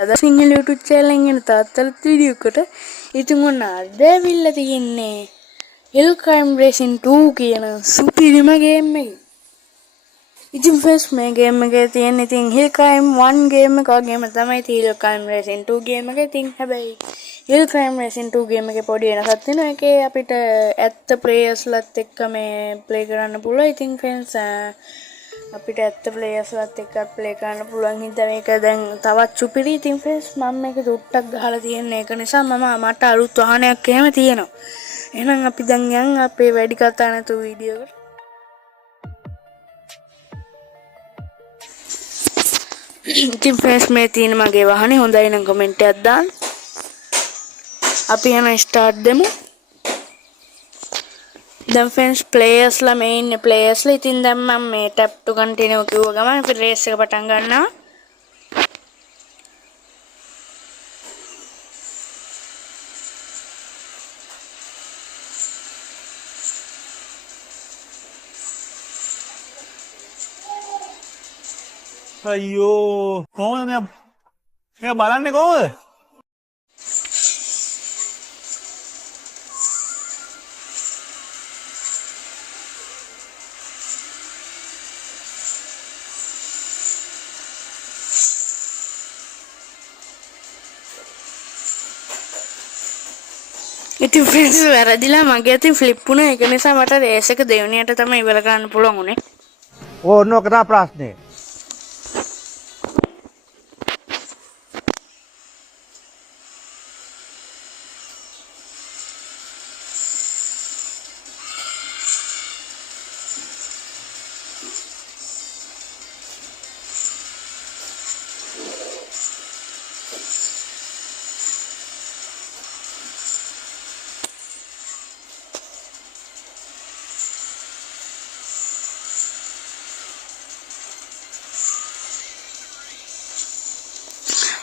අද Sinhala YouTube channel එකෙන් තාත්තලත් වීඩියෝ එකට ඉතින් ඔන්න අද ඇවිල්ලා තියෙන්නේ Hill Climb Racing 2 කියන සුපිරිම ගේම් එක. ඉතින් ෆස්ට් මේ ගේම් එකේ තියෙන ඉතින් Hill Climb 1 ගේම් එක වගේම තමයි Hill Climb Racing 2 ගේම් එක. ඉතින් හැබැයි Hill Climb Racing 2 ගේම් එකේ පොඩි වෙනසක් තියෙනවා. ඒකේ අපිට ඇත්ත ප්ලේයර්ස්ලත් එක්ක මේ ප්ලේ කරන්න පුළුවන්. ඉතින් ෆ්‍රෙන්ඩ්ස් අපිට ඇත්ත ප්ලේයර්ස්ලත් එක්ක ප්ලේ කරන්න පුළුවන් හින්දා මේක දැන් තවත් සුපිරි. ඉතින් ෆ්‍රෙන්ඩ්ස් මම මේක දුට්ටක් ගහලා තියෙන ඒක නිසා මට අලුත් වාහනයක් එහෙම තියෙනවා. එහෙනම් අපි දැන් යන් අපේ වැඩි කතා නැතුව වීඩියෝ එකට. ඉතින් ෆ්‍රෙන්ඩ්ස් මේ තියෙන මගේ වාහනේ හොඳයි නම් කමෙන්ට් එකක් දාන්න. අපි යන ස්ටාර්ට් දෙමු. දැන් ෆ්‍රෙන්ඩ්ස් ප්ලේයර්ස්ලා මේ ඉන්නේ ප්ලේයර්ස්ලා. ඉතින් දැන් මම මේ ටැප් ටු කන්ටිනියු කිව්ව ගමන් අපි රේස් එක පටන් ගන්නවා. අයියෝ කොහොමද මෙයා බලන්නේ කොහොමද? ඉතින් ෆ්‍රෙන්ඩ්ස් වැරදිලා මගේ අතින් ෆ්ලිප් වුණා. ඒක නිසා මට රේස් එක දෙවෙනියට තමයි ඉවර කරන්න පුළුවන් උනේ. ඕන්න ඔක තමයි ප්‍රශ්නේ.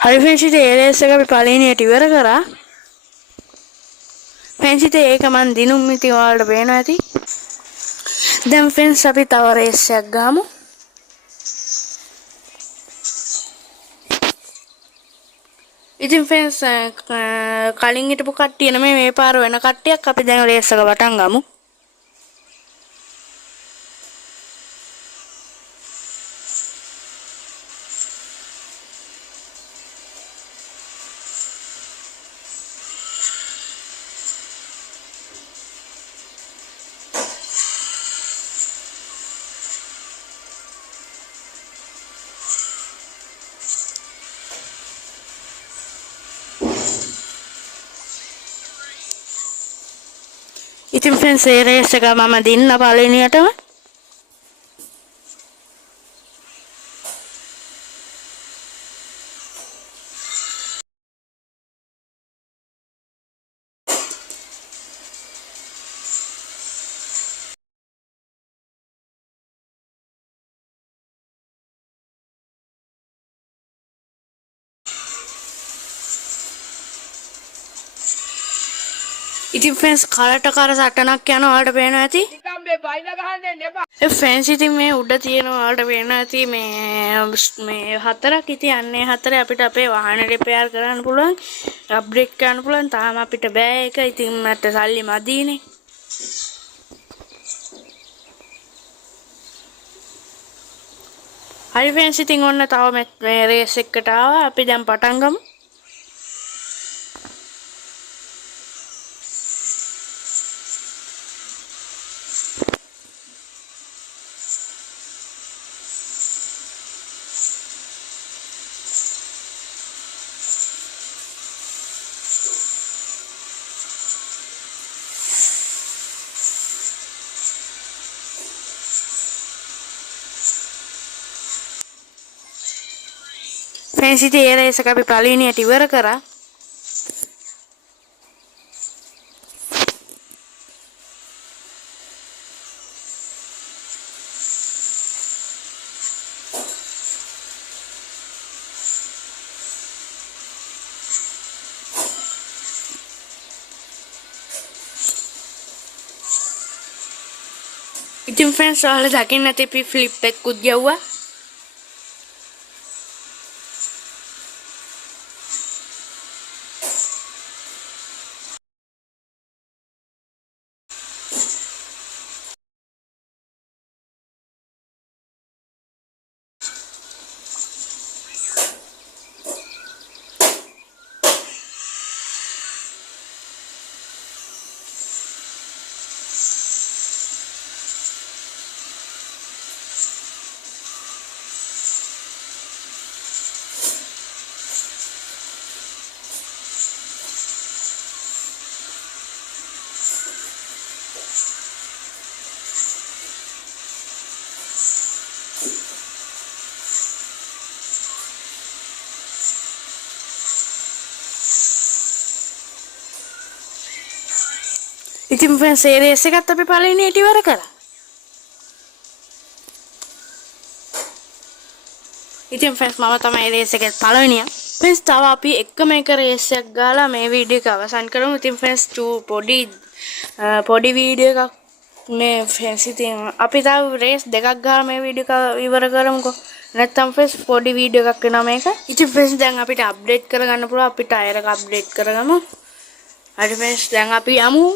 හරි ෆ්‍රෙන්ඩ්ස් ඉතින් ඒ රේස් එක අපි පළවෙනියට ඉවර කරා. ෆ්‍රෙන්ඩ්ස් ඉතින් ඒක මන් දිනුම් ඉතින් ඔයාලට පේනවා ඇති. දැන් ෆ්‍රෙන්ඩ්ස් අපි තව රේස් එකක් ගහමු. ඉතින් ෆ්‍රෙන්ඩ්ස් කලින් හිටපු කට්ටිය නෙමෙයි මේ පාර වෙන කට්ටියක්. අපි දැන් රේස් එක පටන් ගමු. ඉතින් ෆ්‍රෙන්ඩ්ස් ඒ රේස් එක මම දින්න පළවෙනියටම. ඉතින් ෆ්‍රෙන්ඩ්ස් කරට කර සටනක් යනවා ඔයාලට පේනවා ඇති. නිකන් මේ බයිලා ගහන්න දෙන්න එපා. ඒ ෆ්‍රෙන්ඩ්ස් ඉතින් මේ උඩ තියෙනවා ඔයාලට පේනවා ඇති මේ හතරක්. ඉතින් අන්නේ හතරේ අපිට අපේ වාහනේ රිපෙයාර් කරන්න පුළුවන්. අප්ග්‍රේඩ් කරන්න පුළුවන්. තාම අපිට බෑ ඒක. ඉතින් මට සල්ලි මදීනේ. හරි ෆ්‍රෙන්ඩ්ස් ඉතින් ඔන්න තව මේ රේස් එකකට ආවා. අපි දැන් පටන් ගමු. ෆ්‍රෙන්ඩ්ස් ඉතින් ඒ රේස් එක අපි පළවෙනියට ඉවර කරා. ඉතින් ෆ්‍රෙන්ඩ්ස් ඔයාලා දකින්න ඇති අපි ෆ්ලිප් එකකුත් ගැව්වා. ඉතින් ෆ්‍රෙන්ඩ්ස් ඒ රේස් එකත් අපි පළවෙනියට ඉවර කරා. ඉතින් ෆ්‍රෙන්ඩ්ස් මම තමයි රේස් එකේ පළවෙනියා. ෆ්‍රෙන්ඩ්ස් තව අපි එකම එක රේස් එකක් ගාලා මේ වීඩියෝ එක අවසන් කරමු. ඉතින් ෆ්‍රෙන්ඩ්ස් පොඩි වීඩියෝ එකක් මේ ෆ්‍රෙන්ඩ්ස් ඉතින් අපි තව රේස් දෙකක් ගාලා මේ වීඩියෝ එක ඉවර කරමුකෝ. නැත්තම් ෆ්‍රෙන්ඩ්ස් පොඩි වීඩියෝ එකක් වෙනවා මේක. ඉතින් ෆ්‍රෙන්ඩ්ස් දැන් අපිට අප්ඩේට් කරගන්න පුළුවන්. අපි ටයර් එක අප්ඩේට් කරගමු. හරි ෆ්‍රෙන්ඩ්ස් දැන් අපි යමු.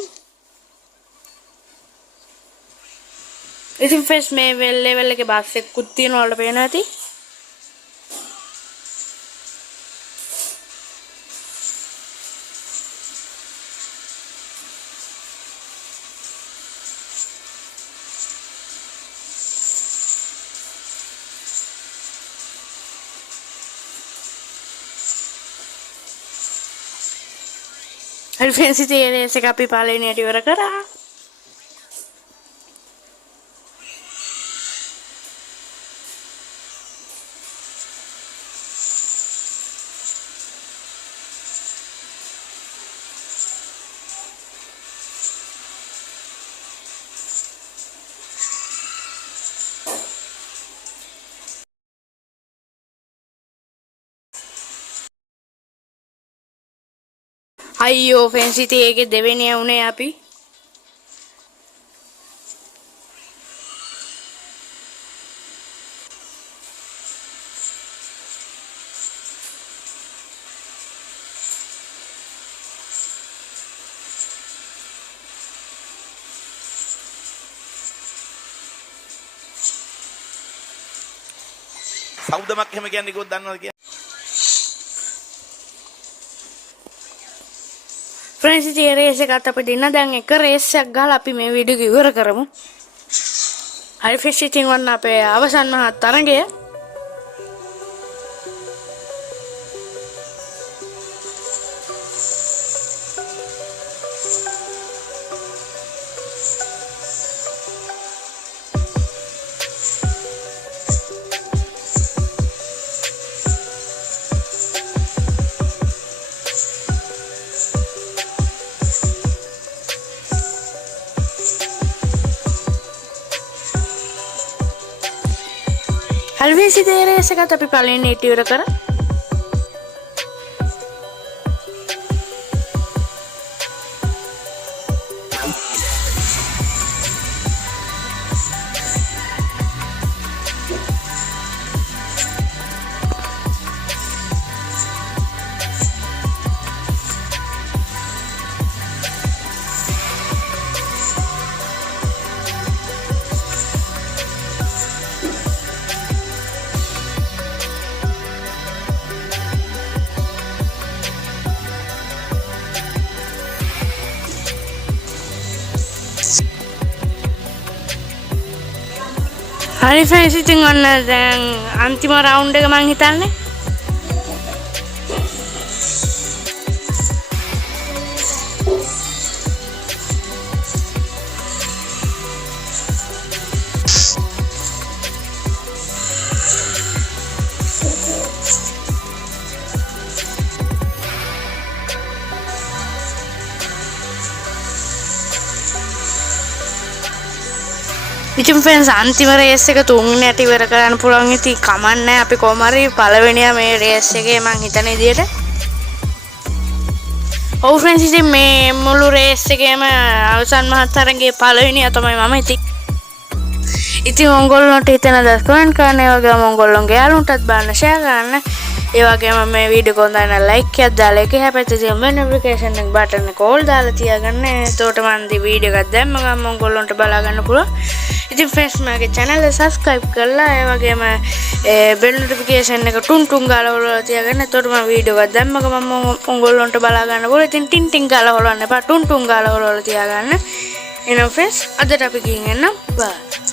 ඉතින් ෆ්‍රෙන්ඩ්ස් මේ ලෙවල් එකේ බස් එකකුත් තියෙනවා වලට පේනවා ඇති. හරි ෆ්‍රෙන්ඩ්ස් ඉතින් ඒ රේස් එක අපි පළවෙනියට ඉවර කරා. අයියෝ ෆ්‍රෙන්ඩ්ස් ඉතින් ඒකේ දෙවෙනිය වුණේ අපි. සෞදමක් එහෙම කියන්නේ කිව්වොත් දන්නවද කියලා? ෆ්‍රෙන්ඩ්ස් ඉතින් ඒ රේස් එකත් අපි දින දැන් එක රේස් එකක් ගහලා අපි මේ වීඩියෝ එක ඉවර කරමු. හරි ෆ්‍රෙන්ඩ්ස් ඉතින් ඔන්න අපේ අවසන් මහත් තරගය. හරි ෆ්‍රෙන්ඩ්ස් ඉතින් ඒ රේස් එකත් අපි පළවෙනියට ඉවර කරා. හරි ෆ්‍රෙන්ඩ්ස් ඉතින් ඔන්න දැන් අන්තිම රවුන්ඩ් එක මං හිතන්නේ. ඉතින් ෆ්‍රෙන්ඩ්ස් අන්තිම රේස් එක තුන්වෙනියට ඉවර කරන්න පුළුවන්. ඉතින් කමන්නේ අපි කොහොම හරි පළවෙනියා මේ රේස් එකේ මං හිතන විදියට. ඔව් ෆ්‍රෙන්ඩ්ස් ඉතින් මේ මුළු රේස් එකේම අවසන් මහත් තරගයේ පළවෙනියා තමයි මම. ඉතින් ඔයගොල්ලන්ට හිතන දේ කමෙන්ට් කරන්න, ඒ වගේම ඔයගොල්ලන්ගේ යාළුවන්ටත් බලන්න ෂෙයා කරන්න. ඒ වගේම මේ වීඩියෝ එක හොඳයි නම් ලයික් එකක් දාලා ඒක හැපැත්තේ තියෙන බෙල් නොටිෆිකේෂන් එක බටන් එක ඕල් දාලා තියාගන්න. එතකොට මම වීඩියෝ එකක් දැම්ම ගමන් ඔයගොල්ලන්ට බලා ගන්න පුළුවන්. ඉතින් ෆ්‍රෙන්ඩ්ස් මගේ channel එක subscribe කරලා ඒ වගේම බෙල් නොටිෆිකේෂන් එක ටුන් ටුන් ගාලා ඔයාලා තියාගන්න. එතකොට මම වීඩියෝ එකක් දැම්ම ගමන් ඔයගොල්ලන්ට බලා ගන්න පුළුවන්. ඉතින් ටින් ටින් ගාලා හොලවන්න එපා. ටුන් ටුන් ගාලා ඔයාලා තියාගන්න. එහෙනම් ෆ්‍රෙන්ඩ්ස් අදට අපි ගිහින් එන්නම්. බයි.